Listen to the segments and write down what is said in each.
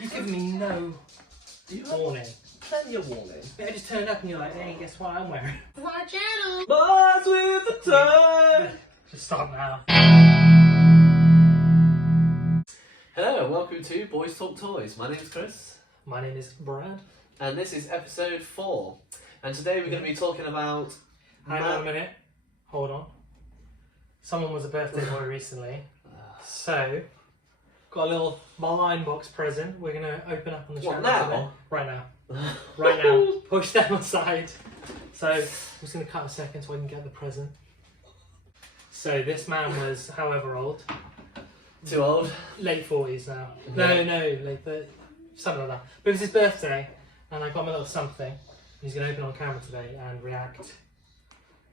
You've given me no warning. Plenty of warning. I just turned up and you're like, hey, guess what I'm wearing? My channel. Boys with the time. Just stop now. Hello and welcome to Boys Talk Toys. My name's Chris. My name is Brad. And this is episode 4. And today we're going to be talking about... Hang on a minute. Hold on. Someone was a birthday boy recently. So, got a little Malign box present. We're going to open up on the channel. Now? Right now. Right now. Push them aside. So, I'm just going to cut a second so I can get the present. So, this man was however old. Too old? Late 40s now. Yeah. No, late 30s. Something like that. But it was his birthday, and I got him a little something. He's going to open on camera today and react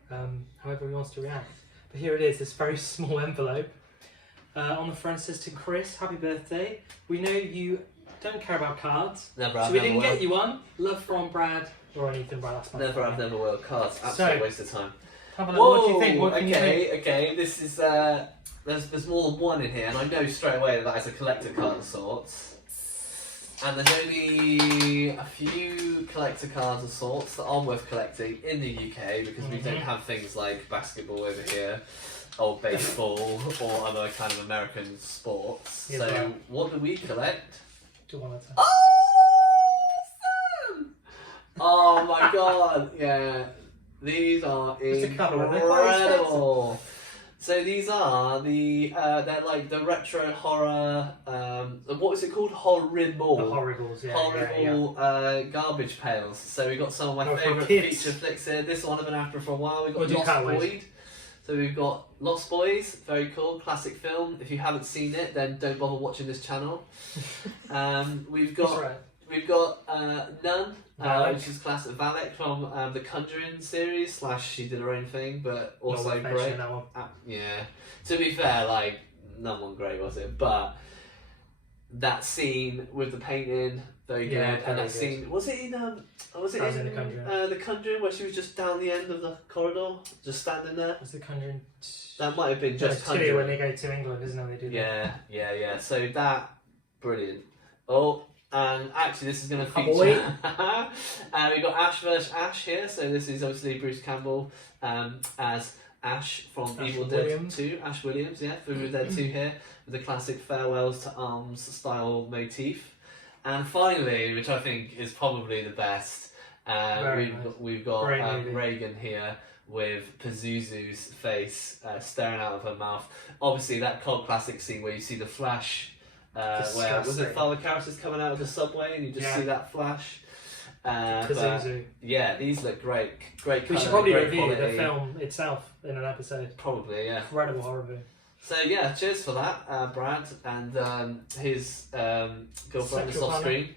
however he wants to react. But here it is, this very small envelope. On the front says, to Chris, happy birthday. We know you don't care about cards. Never have, so we never didn't will. get you one. Love from Brad or anything, Brad. That's Never have, never will. Cards. Absolute waste of time. Have a look. What do you think? What can you think? Okay. This is... There's more than one in here, and I know straight away that is a collector card of sorts. And there's only a few collector cards of sorts that are worth collecting in the UK because we don't have things like basketball over here, or baseball, or other kind of American sports. Yeah, so right. what do we collect? Do you want to? Awesome! Oh my god! Yeah, these are Just a couple of them. They're quite incredible. So these are the they're like the retro horror. What is it called? Horrible. The horribles, yeah. Horrible garbage pails. So we got some of my favourite kids. feature flicks here. This one I've been after for a while. We got What Lost Boys. So we've got Lost Boys. Very cool, classic film. If you haven't seen it, then don't bother watching this channel. We've got. That's right. We've got Nun, Valak. which is classic Valak from the Conjuring series. / she did her own thing, but also Not worth great. mentioning that one. Yeah. To be fair, like Nun wasn't great, was it? But that scene with the painting, very good. Yeah, And that very scene was it in was it That was in in The Conjuring. The Conjuring where she was just down the end of the corridor, just standing there. Was the Conjuring? That might have been just two Conjuring. when they go to England, isn't it? They do that. Yeah. So that brilliant. Oh. And actually, this is going to Oh, feature. boy. We've got Ash vs Ash here. So this is obviously Bruce Campbell as Ash from Ash Evil Williams. Dead 2. Ash Williams, yeah, from Evil Dead 2 here with the classic farewells to arms style motif. And finally, which I think is probably the best, we've got Reagan here with Pazuzu's face staring out of her mouth. Obviously, that cult classic scene where you see the flash. Where was it? Father Karras is coming out of the subway, and you just see that flash. Yeah, these look great. Great. We should probably review the film itself in an episode. Probably, yeah. Incredible horror movie. So yeah, cheers for that, Brad and his girlfriend is off screen.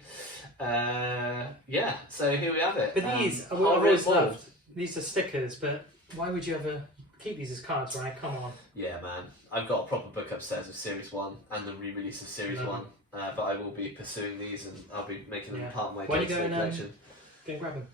Yeah, so here we have it. But these, I've always loved. These are stickers, but why would you ever keep these as cards, right? Come on. Yeah, man. I've got a proper book upstairs of Series 1 and the re-release of Series 1. But I will be pursuing these and I'll be making them part of my day-to-day collection. Go and grab them.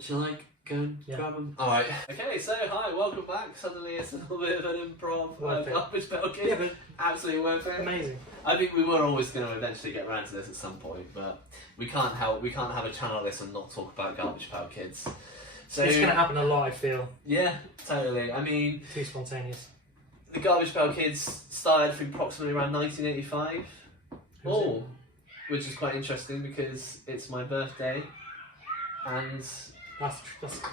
Shall I go and grab them? Alright. Okay, so hi, welcome back. Suddenly it's a little bit of an improv Garbage Pail Kids. Yeah, but absolutely worth it. Amazing. I think we were always going to eventually get around to this at some point, but we can't have a channel like this and not talk about Garbage Pail Kids. So it's going to happen a lot, I feel. Yeah, totally. I mean, too spontaneous. The Garbage Pail Kids started from approximately around 1985. Which is quite interesting because it's my birthday, and that's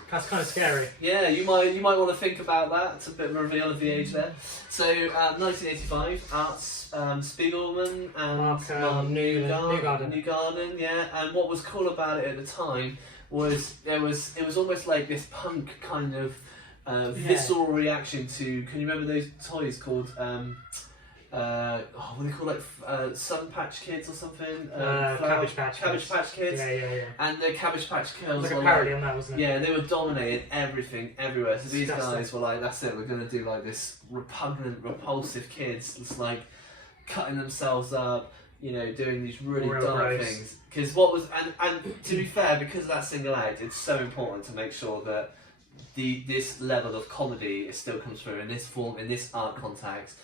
kind of scary. Yeah, you might want to think about that. It's a bit of a reveal of the age there. So 1985, Arts Spiegelman and Mark Newgarden, yeah. And what was cool about it at the time was it was almost like this punk kind of visceral reaction to. Can you remember those toys called? What do they call it? Sun Patch Kids or something? Cabbage Patch Kids. Yeah. And the Cabbage Patch Kids. It was like a parody on that, wasn't it? Yeah, they were dominating everything, everywhere. So these guys were like, that's it, we're going to do like this repugnant, repulsive kids. It's like cutting themselves up, you know, doing these really dark things. Because what was, and to be fair, because of that single act, it's so important to make sure that this level of comedy still comes through in this form, in this art context.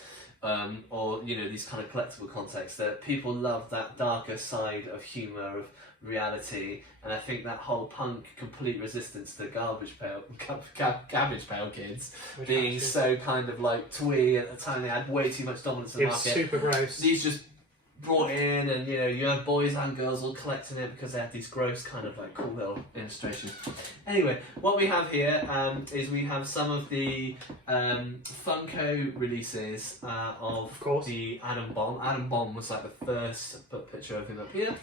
or these kind of collectible contexts, that people love that darker side of humour, of reality, and I think that whole punk complete resistance to Garbage Pail Kids being so kind of like twee at the time. They had way too much dominance in the market. Super gross. These just brought in, and you had boys and girls all collecting it because they had these gross kind of like cool little illustrations. Anyway, what we have here is we have some of the Funko releases of the Atom Bomb. Atom Bomb was like the first. I'll put a picture of him up here.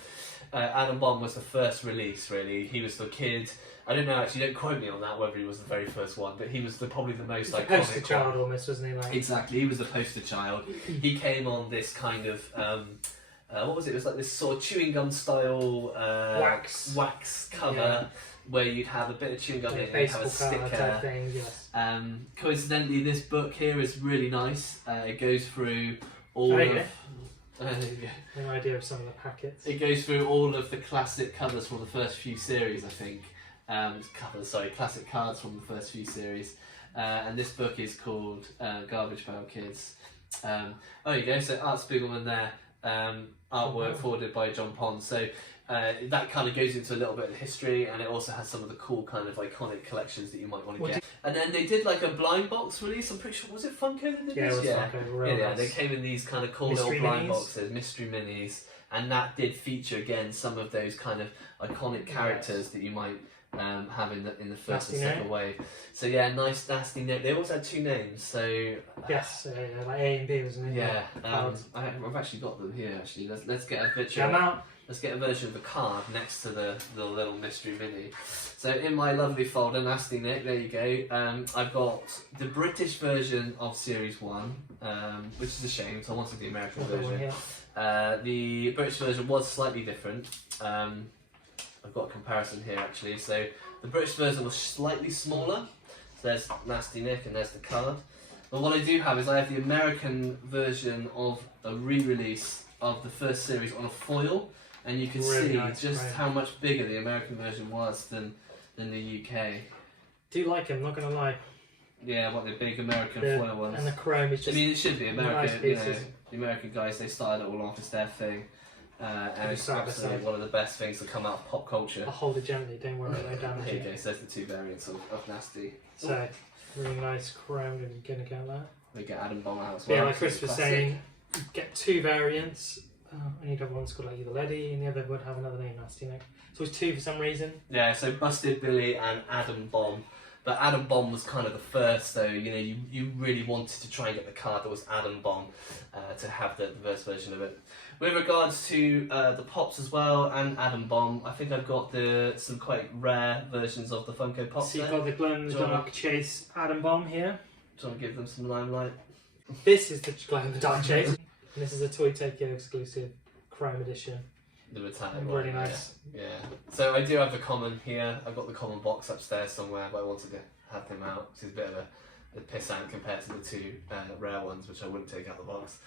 Atom Bomb was the first release, really. He was the kid. I don't know, actually, don't quote me on that, whether he was the very first one, but he was probably the most iconic. Poster child almost, wasn't he? Like? Exactly, he was the poster child. He came on this kind of, what was it? It was like this sort of chewing gum style wax cover, where you'd have a bit of chewing gum in it, and you'd have a sticker. Thing, yes. Coincidentally, this book here is really nice. It goes through all of... No idea of some of the packets. It goes through all of the classic covers from the first few series, I think. Classic cards from the first few series. And this book is called Garbage Pail Kids. Oh, you go. So Art Spiegelman there. Artwork forwarded by John Pond. So that kind of goes into a little bit of history, and it also has some of the cool kind of iconic collections that you might want to get. And then they did like a blind box release. I'm pretty sure, was it Funko that did this? It was Funko. Yeah, they came in these kind of cool little blind boxes, mystery minis, and that did feature again some of those kind of iconic characters that you might have in the first and second wave. So yeah, nice nasty note. They also had two names. So yes, like A and B, wasn't it? Yeah, I've actually got them here. Actually, let's get a picture. Let's get a version of the card next to the little mystery mini. So in my lovely folder, nasty Nick, there you go. I've got the British version of Series 1, which is a shame, so I wanted the American version. The British version was slightly different. I've got a comparison here actually. So the British version was slightly smaller. So there's Nasty Nick and there's the card. But what I do have is I have the American version of a re-release of the first series on a foil. And you can see just how much bigger the American version was than the UK. Do you like him? Not gonna lie. Yeah, what the big American foil ones. And the chrome is just. I mean, it should be American. The American guys, they started it all off as their thing, and it's absolutely one of the best things to come out of pop culture. I'll hold it gently. Don't worry, no damage. Here you go. So there's the two variants of Nasty. So really nice chrome. Are you gonna get that? We get Atom Bomb out as well. Yeah, like Chris was saying, get two variants. And you'd have one's called like either Letty, and the other would have another name, Nasty Nick. So it's two for some reason. Yeah, so Busted Billy and Atom Bomb. But Atom Bomb was kind of the first, though. You really wanted to try and get the card that was Atom Bomb to have the reverse version of it. With regards to the Pops as well and Atom Bomb, I think I've got some quite rare versions of the Funko Pops. So you've got the Glow in the Dark Chase Atom Bomb here. Do you want to give them some limelight? This is the Glow in the Dark Chase. And this is a Toy Tokyo exclusive chrome edition. The metallic one. Really nice. Yeah. So I do have the common here. I've got the common box upstairs somewhere, but I wanted to have them out. It's a bit of a piss out compared to the two rare ones, which I wouldn't take out the box.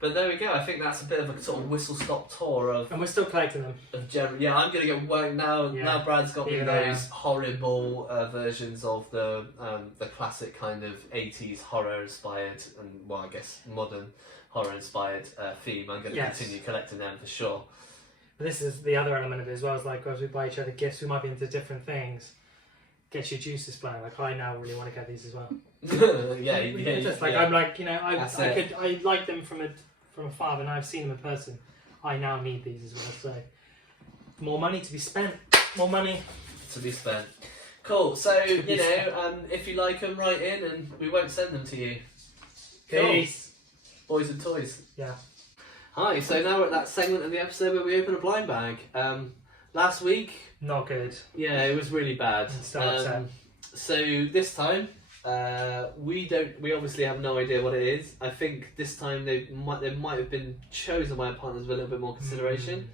But there we go. I think that's a bit of a sort of whistle-stop tour of. And we're still collecting them. Yeah, I'm gonna get work now. Yeah. Now Brad's got me those horrible versions of the classic kind of 80s horror-inspired and I guess modern horror-inspired theme. I'm going to continue collecting them for sure. But this is the other element of it as well. As like as we buy each other gifts, we might be into different things. Get your juices flowing. Like I now really want to get these as well. I'm like I like them from afar, and I've seen them in person. I now need these as well. So more money to be spent. More money to be spent. Cool. So if you like them, write in, and we won't send them to you. Peace. Boys and toys. Yeah. Hi, so now we're at that segment of the episode where we open a blind bag. Last week... Not good. Yeah, it was really bad. So this time, we obviously have no idea what it is. I think this time they might have been chosen by our partners with a little bit more consideration.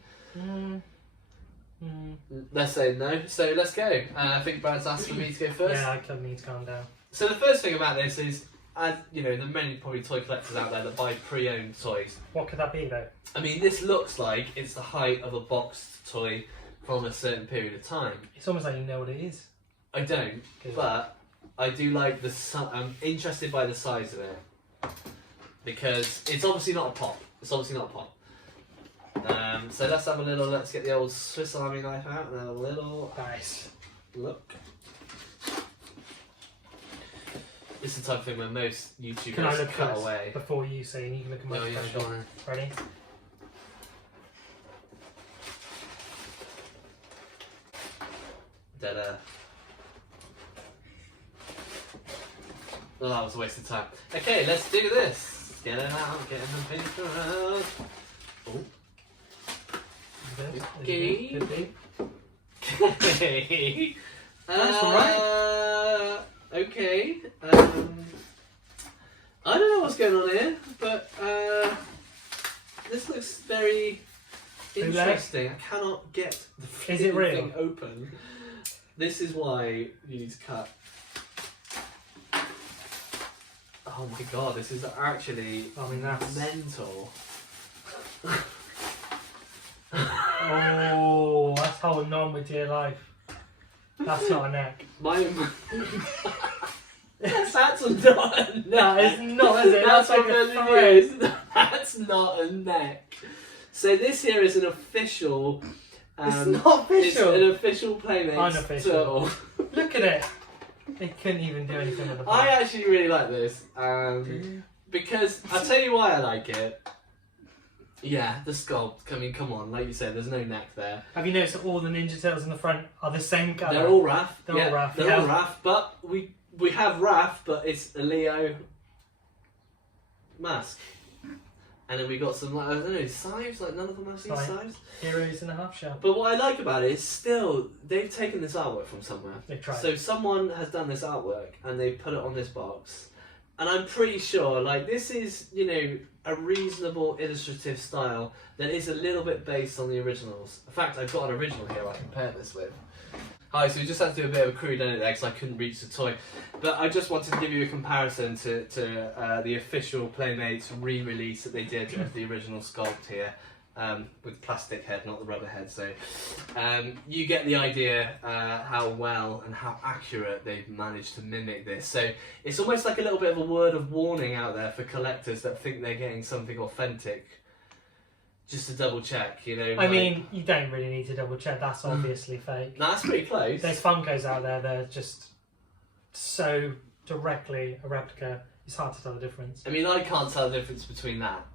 Let's say no. So let's go. I think Brad's asked for me to go first. Yeah, I kind of need to calm down. So the first thing about this is, as you know, there are many probably toy collectors out there that buy pre-owned toys. What could that be though? I mean, this looks like it's the height of a boxed toy from a certain period of time. It's almost like you know what it is. I don't, but I do like the. I'm interested by the size of it. because it's obviously not a pop. It's obviously not a pop. So let's have a little. Let's get the old Swiss Army knife out and have a little look. This is the type of thing where most YouTubers Can I look cut first away. before you say, and you can look at my Yeah, go on. Ready? Da-da. Well, that was a waste of time. Okay, let's do this. Get it out, get the paper out. Oh. Okay. Okay. That's alright. Okay. I don't know what's going on here, but this looks very interesting. I cannot get the Is it real? thing open. This is why you need to cut. Oh my god, this is actually that's mental. Oh, that's holding on with dear life. That's not a neck. That's not a neck. No, it's not, is it? That's like what a it thread. is. That's not a neck. So this here is an official. It's not official. It's an official Playmate. Unofficial. Look at it. They couldn't even do anything with the back. I actually really like this because I'll tell you why I like it. Yeah, the sculpt. I mean, come on, like you said, there's no neck there. Have you noticed that all the Ninja Turtles in the front are the same colour? They're all Raph. They're all Raph. They're all Raph, but we have Raph, but it's a Leo mask. And then we got some, like, I don't know, scythes, like none of them have seen scythes. Heroes in a half shell. But what I like about it is still, they've taken this artwork from somewhere. They've tried. So someone has done this artwork and they put it on this box. And I'm pretty sure, like, this is, you know, a reasonable illustrative style that is a little bit based on the originals. In fact, I've got an original here I can pair this with. Hi, so we just had to do a bit of a crude edit there because I couldn't reach the toy. But I just wanted to give you a comparison to the official Playmates re-release that they did of the original sculpt here. With plastic head, not the rubber head. So you get the idea how well and how accurate they've managed to mimic this. So it's almost like a little bit of a word of warning out there for collectors that think they're getting something authentic. Just to double check, you know. I mean, you don't really need to double check. That's obviously fake. No, that's pretty close. There's Funkos out there that are just so directly a replica. It's hard to tell the difference. I mean, I can't tell the difference between that.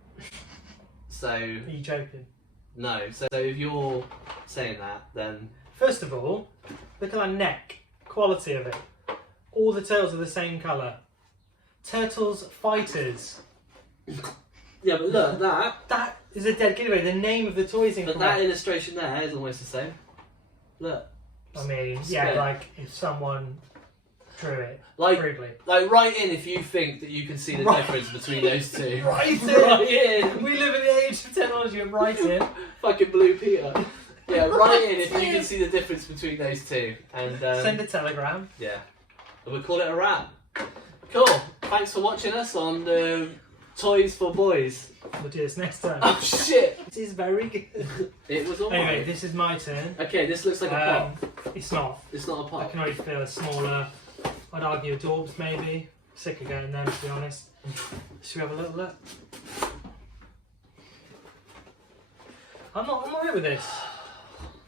So. Are you joking? No. So if you're saying that, then. First of all, look at that neck. Quality of it. All the turtles are the same colour. Turtles Fighters. Yeah, but look, that is a dead giveaway. The name of the toy's incorrect. But that illustration there is almost the same. Look. I mean, yeah, like if someone drew it crudely. Like write in if you think that you can see the difference between those two. Write in. Write in. We live in the age of technology. And write in. Fucking Blue Peter. Yeah, write in if you can see the difference between those two. And send a telegram. Yeah. And we'll call it a wrap. Cool. Thanks for watching us on Toys for Boys. We'll do this next time. Oh shit! This is very good. It was alright. Anyway, this is my turn. Okay, this looks like a pop. It's not. It's not a pop. I can already feel a smaller. I'd argue Adorbs maybe. Sick of getting them, to be honest. Should we have a little look? I'm alright with this.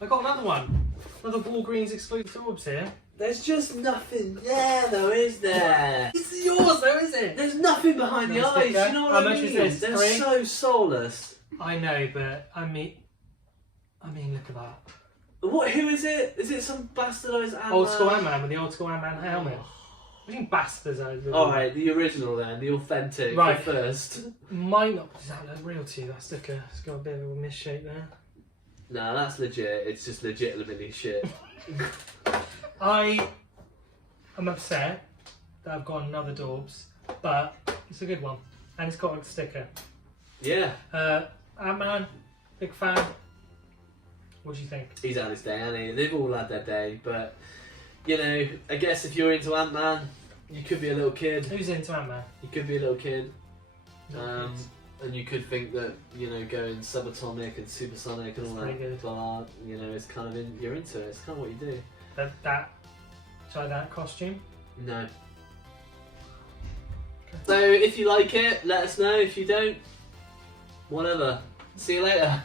I got another one. Another Walgreens exclusive Adorbs here. There's just nothing there though, is there? It's yours though, is it? There's nothing behind the eyes, you know what I mean? How much is this? They're 3? so soulless. I know, but I mean, look at that. What? Who is it? Is it some bastardised Ant-Man? Old school Ant-Man with the old school Ant-Man helmet. What do you mean bastardised? Alright, the original then, the authentic, right. the first. Might not. Does that look real to you? That sticker? It's got a bit of a misshape there. Nah, that's legit. It's just legitimately shit. I am upset that I've got another Dorbs, but it's a good one. And it's got a sticker. Yeah. Ant-Man, big fan. What do you think? He's had his day, hasn't he? They've all had their day, but, you know, I guess if you're into Ant-Man, you could be a little kid. Who's into Ant-Man? You could be a little kid. And you could think that, you know, going subatomic and supersonic and all that, but, you know, it's kind of, you're into it. It's kind of what you do. That costume? No. Okay. So if you like it, let us know. If you don't, whatever. See you later.